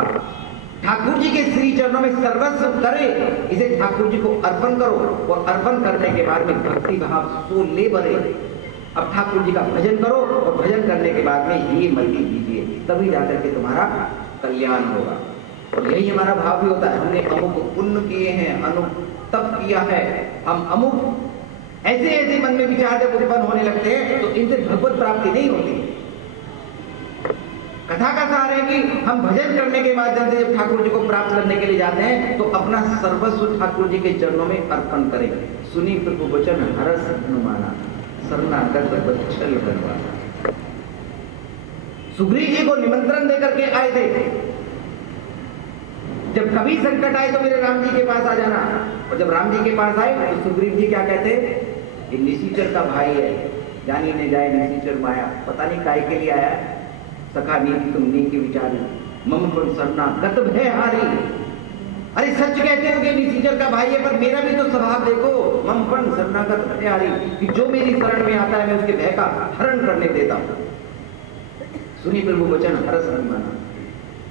ठाकुर जी के श्री चरणों में सर्वस्व करे, इसे ठाकुर जी को अर्पण करो और अर्पण करने के बाद में भक्ति भाव सो ले भरे। अब ठाकुर जी का भजन करो और भजन करने के बाद में ये मति दीजिए, तभी जाकर के तुम्हारा कल्याण होगा। और यही हमारा भाव भी होता है, हमने अमुक पुण्य किए हैं, अमुक तप किया है, हम अमुक ऐसे ऐसे मन में विचार जब उत्पन्न होने लगते हैं तो इनसे भगवत प्राप्ति नहीं होती। कथा का सार है कि हम भजन करने के माध्यम से जब ठाकुर जी को प्राप्त करने के लिए जाते हैं तो अपना सर्वस्व ठाकुर जी के चरणों में अर्पण करें। सुनी प्रभु वचन हरस हनुमाना, शरणागत बत्सल करवाना। सुग्रीव जी को निमंत्रण देकर के आए थे, जब कभी संकट आए तो मेरे राम जी के पास आ जाना। और जब राम जी के पास आए तो सुग्रीव जी क्या कहते, ये निशिचर का भाई है, जानी ने जाए निशिचर माया, पता नहीं काय के लिए आया, सखा नीति तुम नी के विचारी, मम पर शरणागत भय हारी। अरे सच कहते हो कि निशिचर का भाई है, पर मेरा भी तो स्वभाव देखो, मम पण शरणागत भय हारी, कि जो मेरी शरण में आता है मैं उसके भय का हरण करने देता हूं। सुनी प्रभु वचन हरस हनुमाना,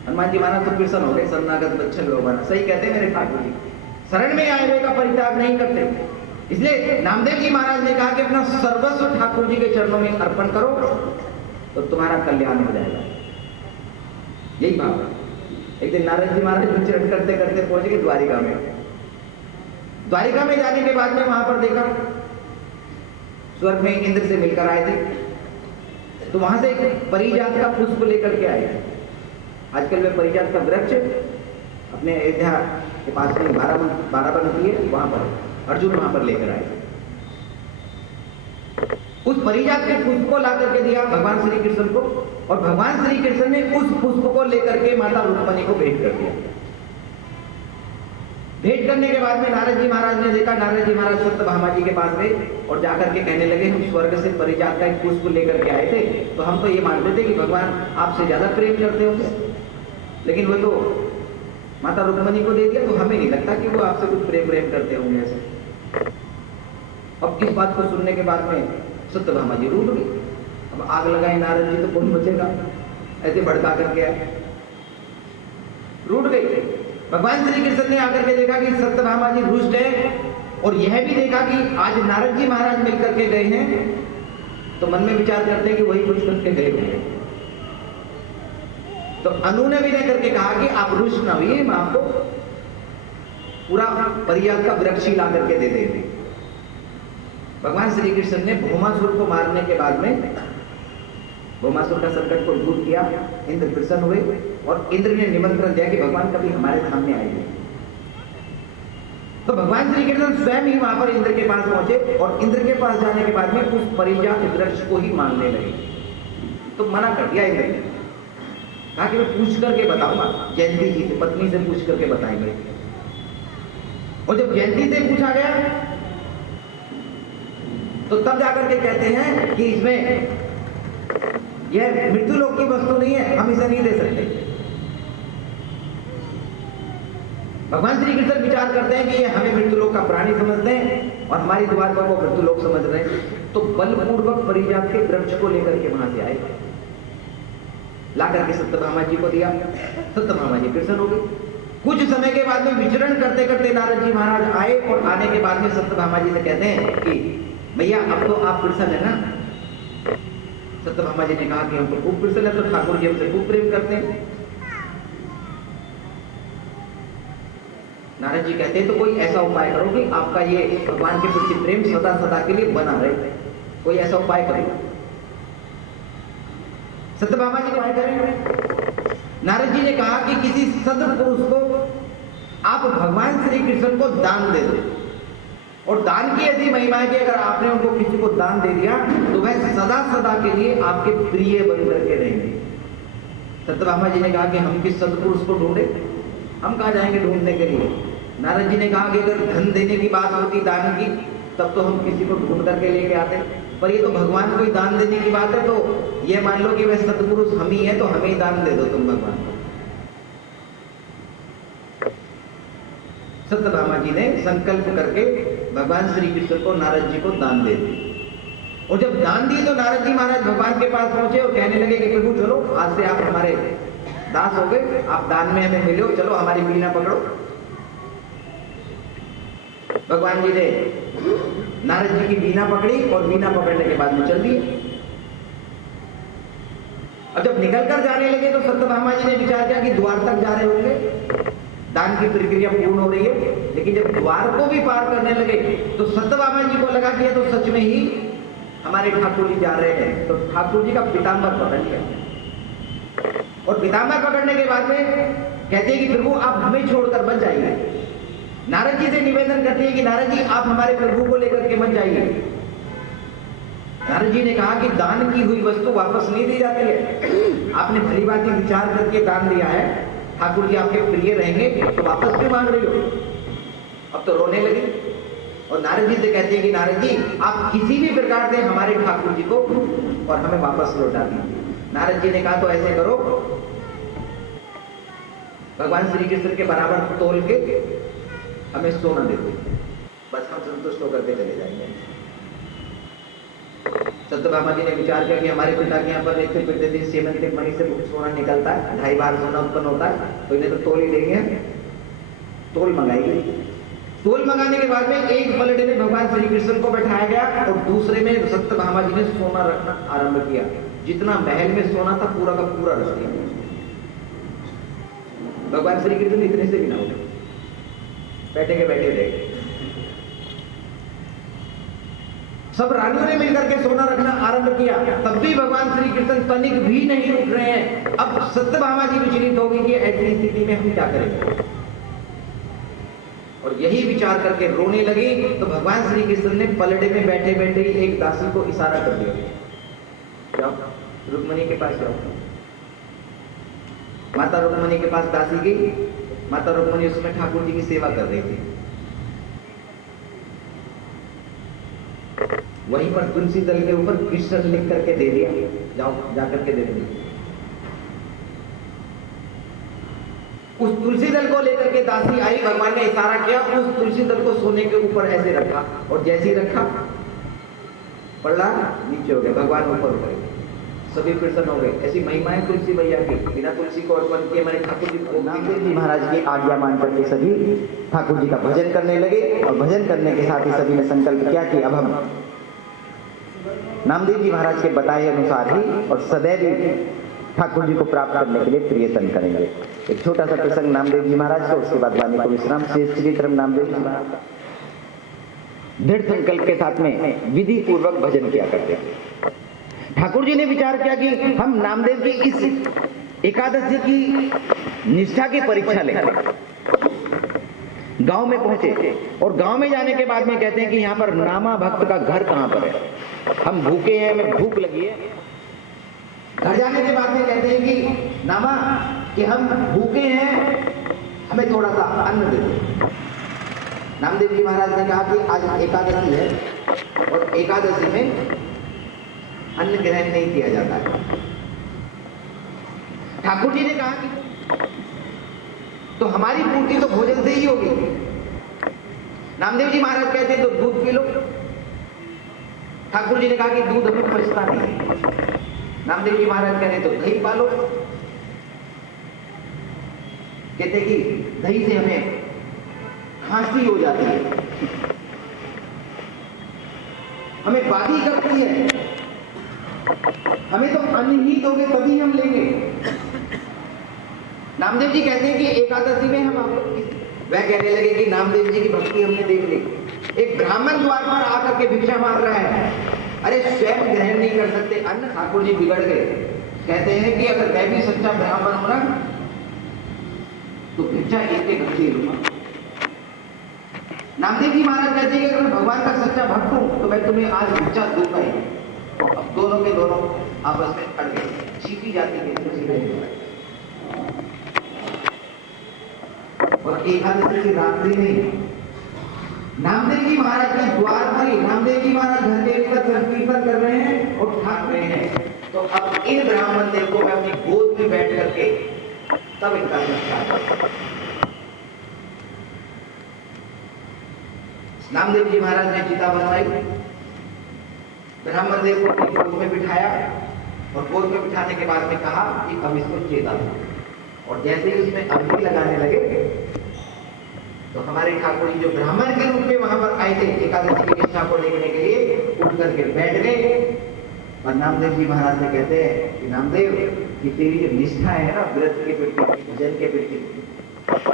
हनुमान जी महाराज तो प्रसन्न हो गए, शरणागत बच्चल भगवान, सही कहते हैं मेरे ठाकुर जी, शरण में आए हुए का परित्याग नहीं करते। इसलिए नामदेव जी महाराज ने कहा कि अपना सर्वस्व ठाकुर जी के चरणों में अर्पण करो तो तुम्हारा कल्याण हो जाएगा। यही भाव है। एक दिन नारद जी महाराज विचरण करते करते पहुंच गए द्वारिका में। द्वारिका में जाने के बाद में वहां पर देखा स्वर्ग में इंद्र से मिलकर आए थे, तो वहां से एक परिजात का पुष्प लेकर के आए। आजकल वे परिजात का वृक्ष अपने अयोध्या के पास में बाराबंकी है, वहां पर अर्जुन वहां पर लेकर आए। उस परिजात के पुष्प को ला करके दिया भगवान श्री कृष्ण को, और भगवान श्री कृष्ण ने उस पुष्प को लेकर के माता रुक्मिणी को भेंट कर दिया। भेंट करने के बाद में नारद जी महाराज ने देखा, नारद जी महाराज सत्यभामा जी के पास गए और जाकर के कहने लगे, हम स्वर्ग से परिजात का एक पुष्प लेकर के आए थे, तो हम तो ये मानते थे कि भगवान आपसे ज्यादा प्रेम करते होंगे, लेकिन वो तो माता रुक्मिणी को दे दिया, तो हमें नहीं लगता कि वो आपसे कुछ प्रेम करते होंगे ऐसे। अब इस बात को सुनने के बाद में सत्यभामा जी रूठ गई। अब आग लगाए नारद जी तो कौन बचेगा, ऐसे भड़का करके आए, रूठ गई। भगवान श्री कृष्ण ने आकर के देखा कि सत्यभामा जी रुष्ट है, और यह भी देखा कि आज नारद जी महाराज मिलकर के गए हैं, तो मन में विचार करते हैं कि वही कुछ करके गए होंगे। तो अनु ने भी करके कहा कि आप रुष्ट ना हुई, मैं आपको पूरा परिजात का वृक्ष ला करके दे देंगे। भगवान श्री कृष्ण ने भौमासुर को मारने के बाद में भौमासुर का संकट को दूर किया, इंद्र प्रसन्न हुए और इंद्र ने निमंत्रण दिया कि भगवान कभी हमारे धाम में आएंगे। तो भगवान श्री कृष्ण स्वयं ही वहां पर इंद्र के पास पहुंचे और इंद्र के पास जाने के बाद में उस परिजात वृक्ष को ही मानने लगे। तो मना कर दिया इंद्र ने, कहा कि मैं पूछ करके बताऊंगा, जयंती जी से पत्नी से पूछ करके बताएंगे। और जब जयंती से पूछा गया तो तब जाकर के कहते हैं कि इसमें यह मृत्यु लोक की वस्तु नहीं है, हम इसे नहीं दे सकते। भगवान श्री कृष्ण विचार करते हैं कि ये हमें मृत्यु लोक का प्राणी समझते हैं और हमारी द्वार पर वो मृत्यु लोक समझ रहे हैं। तो बलपूर्वक परिजात के वृक्ष को लेकर के वहां से आए, ला करके सत्यभामा जी को दिया। सत्यभामा जी प्रसन्न हो गई, कुछ समय के बाद में विचरण करते करते नारद जी महाराज आए और आने के बाद में सत्यभामा जी से कहते हैं कि भैया अब तो आप प्रसन्न है ना। सत्यभामा जी ने कहा कि हमको खूब प्रसन्न है, तो ठाकुर जी हमसे खूब प्रेम करते हैं। नारद जी कहते हैं तो कोई ऐसा उपाय करो कि आपका ये भगवान के प्रति प्रेम सदा सदा के लिए बना रहे, कोई ऐसा उपाय करो। सत्यभामा जी उपाय करें। नारद जी ने कहा कि किसी सद्पुरुष को आप भगवान श्री कृष्ण को दान दे दो, और दान की ऐसी महिमा है कि अगर आपने उनको किसी को दान दे दिया तो वह सदा सदा के लिए आपके प्रिय बन करके रहेंगे। सत्यभामा जी ने कहा कि हम किस सद्पुरुष को ढूंढे, हम कहाँ जाएंगे ढूंढने के लिए। नारद जी ने कहा कि अगर धन देने की बात होती दान की, तब तो हम किसी को ढूंढ करके लेके आते, पर ये तो भगवान को ही दान देने की बात है, तो ये मान लो कि वह सत्पुरुष हम ही है, तो हमें ही दान दे दो तुम भगवान को। सत्यभामा जी ने संकल्प करके भगवान श्री कृष्ण को नारद जी को दान दे दी। और जब दान दी तो नारद जी महाराज भगवान के पास पहुंचे और कहने लगे कि प्रभु चलो, आज से आप हमारे दास हो गए, आप दान में हमें मिले हो, चलो हमारी वीणा पकड़ो। भगवान जी ने नारद जी की वीणा पकड़ी और वीणा पकड़ने के बाद में चल दिए। अब जब निकलकर जाने लगे तो सत्यभामा जी ने विचार किया कि द्वार तक जा रहे होंगे, दान की प्रक्रिया पूर्ण हो रही है, लेकिन जब द्वार को भी पार करने लगे तो सत्यभामा जी को लगा कि ये तो सच में ही हमारे ठाकुर जी जा रहे हैं। तो ठाकुर जी का पीताम्बर पकड़ लिया, और पीताम्बर पकड़ने के बाद में कहते हैं कि प्रभु आप हमें छोड़कर मत जाइए। नारद जी से निवेदन करते हैं कि नारद जी आप हमारे प्रभु को लेकर के मत जाइए। नारद जी ने कहा कि दान की हुई वस्तु वापस नहीं दी जाती है, आपने भली बात विचार करके दान दिया है, ठाकुर जी आपके प्रिय रहेंगे, तो वापस क्यों मांग रही हो। अब तो रोने लगी और नारद जी से कहते हैं कि नारद जी आप किसी भी प्रकार से हमारे ठाकुर जी को और हमें वापस लौटा दीजिए। नारद जी ने कहा तो ऐसे करो, भगवान श्री कृष्ण के बराबर तोल के हमें सोना दे दो, बस हम संतुष्ट होकर के चले जाएंगे। सत्यभामा जी ने विचार किया कि हमारे पिता के यहाँ पर रहते प्रतिदिन सीमंत मणि से सोना निकलता है, 2.5 बार सोना उत्पन्न होता है, तो इन्हें तो तोल ही देंगे। तोल मंगाई। तोल मंगाने के बाद में एक पलड़े में भगवान श्री कृष्ण को बैठाया गया और दूसरे में सत्यभामा जी ने सोना रखना आरंभ किया। जितना महल में सोना था पूरा का पूरा रख दिया। भगवान श्री कृष्ण इतने से भी ना उठे, बैठे के बैठे रहे। सब रानियों ने मिलकर के सोना रखना आरंभ किया, तब भी भगवान श्री कृष्ण तनिक भी नहीं उठ रहे हैं। अब सत्यभामा जी विचलित होगी कि ऐसी स्थिति में हम क्या करेंगे, और यही विचार करके रोने लगी। तो भगवान श्री कृष्ण ने पलड़े में बैठे बैठे एक दासी को इशारा कर दिया, जाओ रुक्मणी के पास जाओ। माता रुक्मणी के पास दासी गई। माता रुक्मणी उसमें ठाकुर जी की सेवा कर रही थी। वहीं पर तुलसी दल के ऊपर कृष्ण लिख करके दे दिया, जाओ जाकर के दे दिया। उस तुलसी दल को लेकर के दासी आई, भगवान ने इशारा किया, उस तुलसी दल को सोने के ऊपर ऐसे रखा, और जैसे ही रखा पड़ा नीचे हो गया, भगवान ऊपर हो गए, सभी प्रसन्न हो गए। ऐसी महिमा है तुलसी मैया की। बिना तुलसी को अर्पण किए हमारे ठाकुर जी को नामदेव जी महाराज की आज्ञा मान करके सभी ठाकुर जी का भजन करने लगे, और भजन करने के साथ ही सभी ने संकल्प किया कि अब हम नामदेव जी महाराज के बताए अनुसार ही और सदैव ठाकुर जी को प्राप्त करने के लिए प्रयत्न करेंगे। एक छोटा सा प्रसंग नामदेव जी महाराज का, उसके बाद वाणी को विश्राम। श्रेष्ठ चरित्रम नामदेव जी महाराज दृढ़ संकल्प के साथ में विधि पूर्वक भजन किया करते। ठाकुर जी ने विचार किया कि हम नामदेव की इस एकादशी की निष्ठा की परीक्षा लेंगे। गांव में पहुंचे, और गांव में जाने के बाद में कहते हैं कि यहाँ पर नामा भक्त का घर कहाँ पर है, हम भूखे हैं, हमें भूख लगी है। घर जाने के बाद में कहते हैं कि नामा कि हम भूखे हैं, हमें थोड़ा सा अन्न दे दो। नामदेव जी महाराज ने कहा कि आज एकादशी है, और एकादशी में अन्न ग्रहण नहीं किया जाता है। ठाकुर जी ने कहा कि तो हमारी पूर्ति तो भोजन से ही होगी। नामदेव जी महाराज कहते हैं तो दूध पी लो। ठाकुर जी ने कहा कि दूध हमें पचता नहीं। नामदेव जी महाराज कह रहे तो दही पालो। कहते कि दही से हमें खांसी हो जाती है, हमें बाधी करती है, हमें तो अन्न ही दोगे तभी हम लेंगे। नामदेव जी कहते हैं कि एकादशी में हम वह कहने लगे कि नामदेव जी की भक्ति हमने देख ली। एक ब्राह्मण द्वार पर आकर के भिक्षा मार रहा है, अरे स्वयं ग्रहण नहीं कर सकते अन्न, ठाकुर जी बिगड़ गए। कहते हैं कि अगर मैं भी सच्चा ब्राह्मण हूं ना तो भिक्षा इसके घर से लूंगा। नामदेव जी महाराज कहते हैं कि अगर मैं भगवान का सच्चा भक्त हूं तो मैं तुम्हें आज भिक्षा दूंगा ही। तो अब दोनों के दोनों आपस में अड़ गए, छीपी जाती है। और एकादशी की रात्रि में नामदेव जी महाराज के द्वार पर ही नामदेव जी महाराज घर के भीतर संकीर्तन कर रहे हैं और ठाक रहे हैं। तो अब इन ब्राह्मण देव को मैं अपनी गोद में बैठ करके तब इनका संस्कार। नामदेव जी महाराज ने चिता बनवाई, ब्राह्मण देव को अपनी गोद में बिठाया और गोद में बिठाने के बाद में कहा कि अब इसको चेता दो। और जैसे ही उसमें अर्घी लगाने लगे तो हमारे ठाकुर जी जो ब्राह्मण के रूप में वहां पर आए थे एकादशी की निष्ठा को देखने के लिए, उठ करके बैठ गए। और नामदेव जी महाराज ने कहते हैं कि नामदेव कि तेरी जो निष्ठा है ना व्रत के प्रति, भजन के प्रति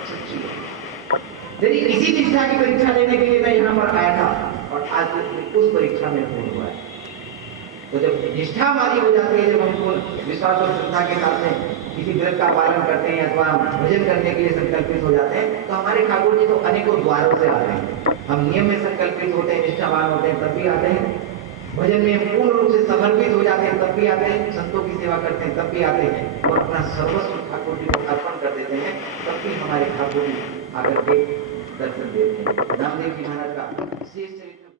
सच्ची है। तेरी इसी निष्ठा की परीक्षा लेने के लिए मैं यहाँ पर आया था और आज उस परीक्षा में पूर्ण हुआ है। तो जब निष्ठा हमारी हो जाती है, जब हम पूर्ण विश्वास और श्रद्धा के साथ में किसी व्रत का पालन करते हैं अथवा भजन करने के लिए संकल्पित हो जाते हैं, तो हमारे ठाकुर जी तो अनेकों द्वारों से आते हैं। हम नियम में संकल्पित होते हैं, निष्ठावान होते हैं, तब भी आते हैं। भजन में पूर्ण रूप से समर्पित हो जाते हैं, तब भी आते हैं। संतों की सेवा करते हैं, तब भी आते हैं। और अपना सर्वस्व ठाकुर जी को अर्पण कर देते हैं, तब भी हमारे ठाकुर जी आकर के दर्शन देते हैं। नामदेव जी महाराज का विशेष